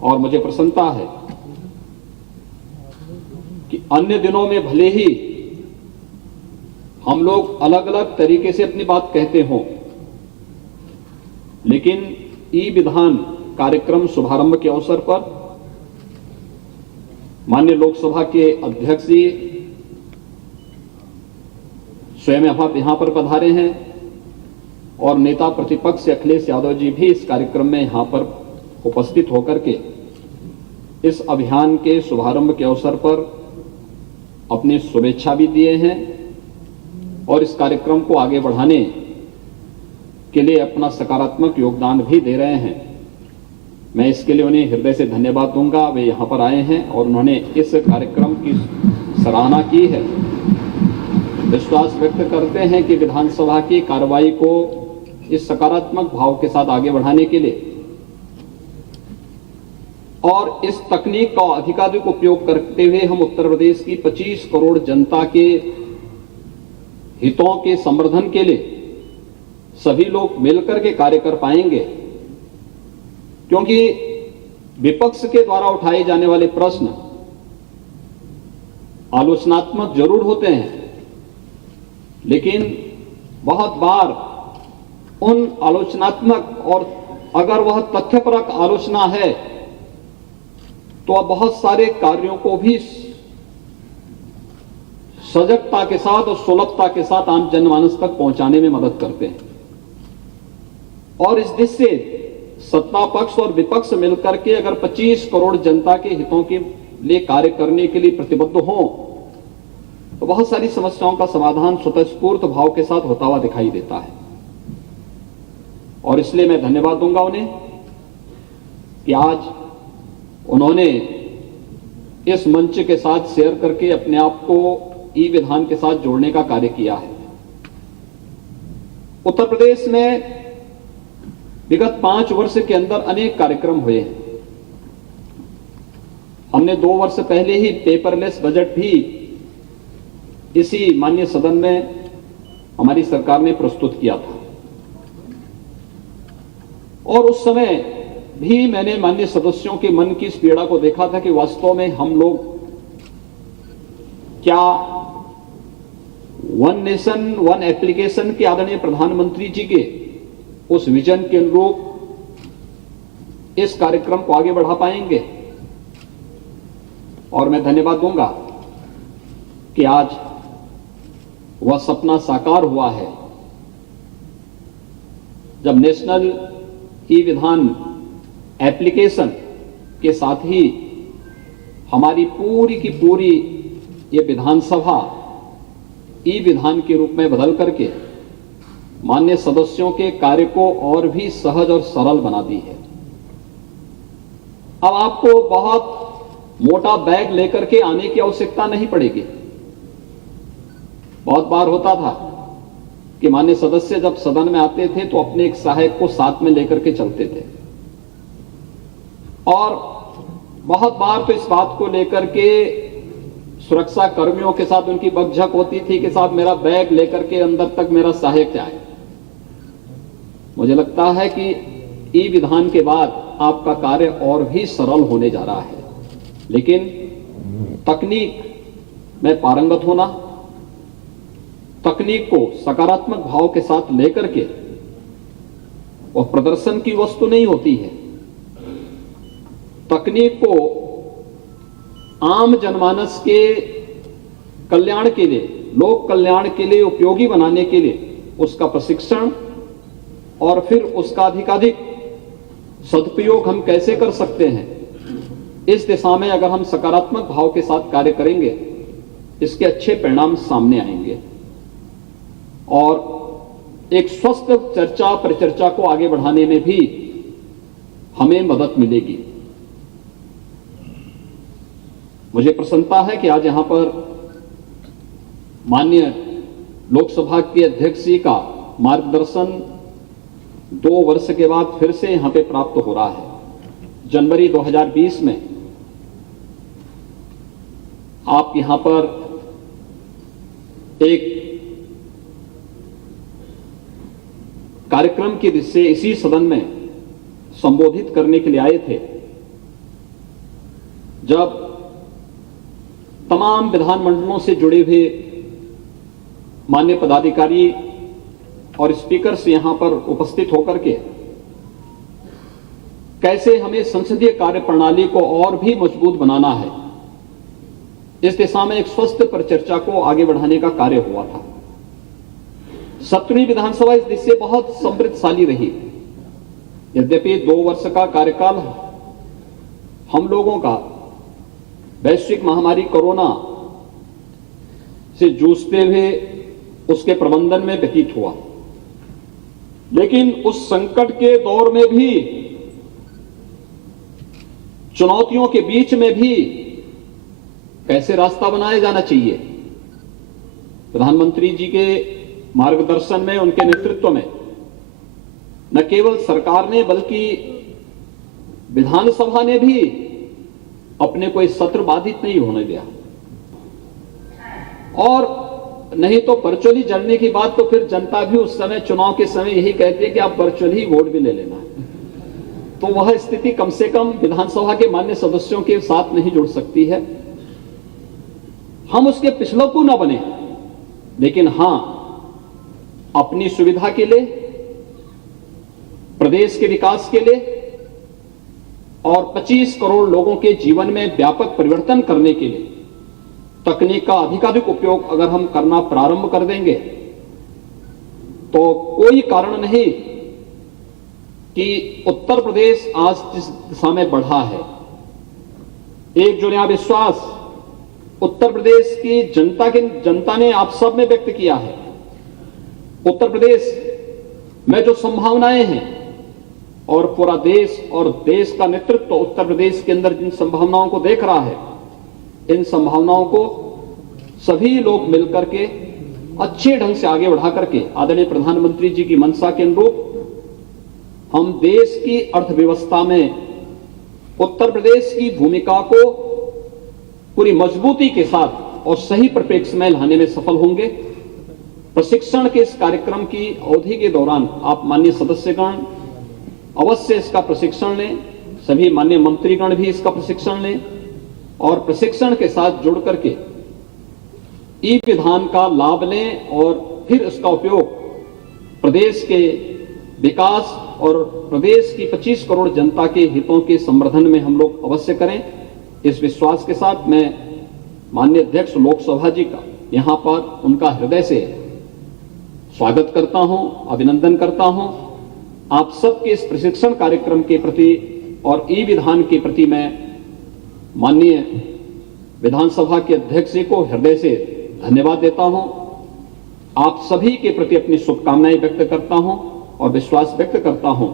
और मुझे प्रसन्नता है कि अन्य दिनों में भले ही हम लोग अलग अलग तरीके से अपनी बात कहते हों, लेकिन ई विधान कार्यक्रम शुभारंभ के अवसर पर माननीय लोकसभा के अध्यक्ष जी स्वयं आप यहां पर पधारे हैं और नेता प्रतिपक्ष अखिलेश यादव जी भी इस कार्यक्रम में यहां पर उपस्थित होकर के इस अभियान के शुभारंभ के अवसर पर अपनी शुभेच्छा भी दिए हैं और इस कार्यक्रम को आगे बढ़ाने के लिए अपना सकारात्मक योगदान भी दे रहे हैं। मैं इसके लिए उन्हें हृदय से धन्यवाद दूंगा। वे यहां पर आए हैं और उन्होंने इस कार्यक्रम की सराहना की है। विश्वास व्यक्त करते हैं कि विधानसभा की कार्रवाई को इस सकारात्मक भाव के साथ आगे बढ़ाने के लिए और इस तकनीक का अधिकाधिक उपयोग करते हुए हम उत्तर प्रदेश की 25 करोड़ जनता के हितों के संवर्धन के लिए सभी लोग मिलकर के कार्य कर पाएंगे, क्योंकि विपक्ष के द्वारा उठाए जाने वाले प्रश्न आलोचनात्मक जरूर होते हैं, लेकिन बहुत बार उन आलोचनात्मक और अगर वह तथ्यपरक आलोचना है तो अब बहुत सारे कार्यों को भी सजगता के साथ और सुलभता के साथ आम जनमानस तक पहुंचाने में मदद करते हैं। और इस दिशा से सत्ता पक्ष और विपक्ष मिलकर के अगर 25 करोड़ जनता के हितों के लिए कार्य करने के लिए प्रतिबद्ध हों तो बहुत सारी समस्याओं का समाधान स्वतःस्फूर्त भाव के साथ होता हुआ दिखाई देता है। और इसलिए मैं धन्यवाद दूंगा उन्हें कि आज उन्होंने इस मंच के साथ शेयर करके अपने आप को ई विधान के साथ जोड़ने का कार्य किया है। उत्तर प्रदेश में विगत 5 वर्ष के अंदर अनेक कार्यक्रम हुए हैं। हमने 2 वर्ष पहले ही पेपरलेस बजट भी इसी माननीय सदन में हमारी सरकार ने प्रस्तुत किया था और उस समय भी मैंने माननीय सदस्यों के मन की इस पीड़ा को देखा था कि वास्तव में हम लोग क्या वन नेशन वन एप्लीकेशन के आदरणीय प्रधानमंत्री जी के उस विजन के अनुरूप इस कार्यक्रम को आगे बढ़ा पाएंगे। और मैं धन्यवाद दूंगा कि आज वह सपना साकार हुआ है जब नेशनल ई विधान एप्लीकेशन के साथ ही हमारी पूरी की पूरी ये विधानसभा ई विधान के रूप में बदल करके माननीय सदस्यों के कार्य को और भी सहज और सरल बना दी है। अब आपको बहुत मोटा बैग लेकर के आने की आवश्यकता नहीं पड़ेगी। बहुत बार होता था कि माननीय सदस्य जब सदन में आते थे तो अपने एक सहायक को साथ में लेकर के चलते थे और बहुत बार तो इस बात को लेकर के सुरक्षा कर्मियों के साथ उनकी बकझक होती थी कि साहब मेरा बैग लेकर के अंदर तक मेरा सहायक जाए। मुझे लगता है कि ई विधान के बाद आपका कार्य और भी सरल होने जा रहा है, लेकिन तकनीक में पारंगत होना, तकनीक को सकारात्मक भाव के साथ लेकर के वह प्रदर्शन की वस्तु नहीं होती है। तकनीक को आम जनमानस के कल्याण के लिए, लोक कल्याण के लिए उपयोगी बनाने के लिए उसका प्रशिक्षण और फिर उसका अधिकाधिक सदुपयोग हम कैसे कर सकते हैं, इस दिशा में अगर हम सकारात्मक भाव के साथ कार्य करेंगे इसके अच्छे परिणाम सामने आएंगे और एक स्वस्थ चर्चा परिचर्चा को आगे बढ़ाने में भी हमें मदद मिलेगी। मुझे प्रसन्नता है कि आज यहां पर माननीय लोकसभा के अध्यक्ष जी का मार्गदर्शन 2 वर्ष के बाद फिर से यहां पे प्राप्त हो रहा है। जनवरी 2020 में आप यहां पर एक कार्यक्रम की दृष्टि से इसी सदन में संबोधित करने के लिए आए थे जब तमाम विधानमंडलों से जुड़े हुए माननीय पदाधिकारी और स्पीकर्स यहां पर उपस्थित होकर के कैसे हमें संसदीय कार्य प्रणाली को और भी मजबूत बनाना है, इस दिशा में एक स्वस्थ परिचर्चा को आगे बढ़ाने का कार्य हुआ था। 17वीं विधानसभा इस दिशा से बहुत समृद्धशाली रही। यद्यपि 2 वर्ष का कार्यकाल हम लोगों का वैश्विक महामारी कोरोना से जूझते हुए उसके प्रबंधन में व्यतीत हुआ, लेकिन उस संकट के दौर में भी, चुनौतियों के बीच में भी कैसे रास्ता बनाया जाना चाहिए, प्रधानमंत्री जी के मार्गदर्शन में, उनके नेतृत्व में न केवल सरकार ने बल्कि विधानसभा ने भी अपने कोई सत्र बाधित नहीं होने दिया। और नहीं तो वर्चुअली जड़ने की बात तो फिर जनता भी उस समय, चुनाव के समय यही कहती है कि आप वर्चुअली वोट भी ले लेना। तो वह स्थिति कम से कम विधानसभा के मान्य सदस्यों के साथ नहीं जुड़ सकती है। हम उसके पिछलकू न बने, लेकिन हां, अपनी सुविधा के लिए, प्रदेश के विकास के लिए और 25 करोड़ लोगों के जीवन में व्यापक परिवर्तन करने के लिए तकनीक का अधिकाधिक उपयोग अगर हम करना प्रारंभ कर देंगे तो कोई कारण नहीं कि उत्तर प्रदेश आज जिस दिशा में बढ़ा है, एक जो नया विश्वास उत्तर प्रदेश की जनता ने आप सब में व्यक्त किया है। उत्तर प्रदेश में जो संभावनाएं हैं और पूरा देश और देश का नेतृत्व उत्तर प्रदेश के अंदर जिन संभावनाओं को देख रहा है, इन संभावनाओं को सभी लोग मिलकर के अच्छे ढंग से आगे बढ़ा करके आदरणीय प्रधानमंत्री जी की मंशा के अनुरूप हम देश की अर्थव्यवस्था में उत्तर प्रदेश की भूमिका को पूरी मजबूती के साथ और सही परिप्रेक्ष्य में लाने में सफल होंगे। प्रशिक्षण के इस कार्यक्रम की अवधि के दौरान आप माननीय सदस्यगण अवश्य इसका प्रशिक्षण लें, सभी माननीय मंत्रीगण भी इसका प्रशिक्षण लें और प्रशिक्षण के साथ जुड़ करके ई विधान का लाभ लें और फिर इसका उपयोग प्रदेश के विकास और प्रदेश की 25 करोड़ जनता के हितों के संवर्धन में हम लोग अवश्य करें। इस विश्वास के साथ मैं माननीय अध्यक्ष लोकसभा जी का यहां पर उनका हृदय से स्वागत करता हूं, अभिनंदन करता हूं। आप सबके इस प्रशिक्षण कार्यक्रम के प्रति और ई विधान के प्रति मैं माननीय विधानसभा के अध्यक्ष जी को हृदय से धन्यवाद देता हूं। आप सभी के प्रति अपनी शुभकामनाएं व्यक्त करता हूं और विश्वास व्यक्त करता हूं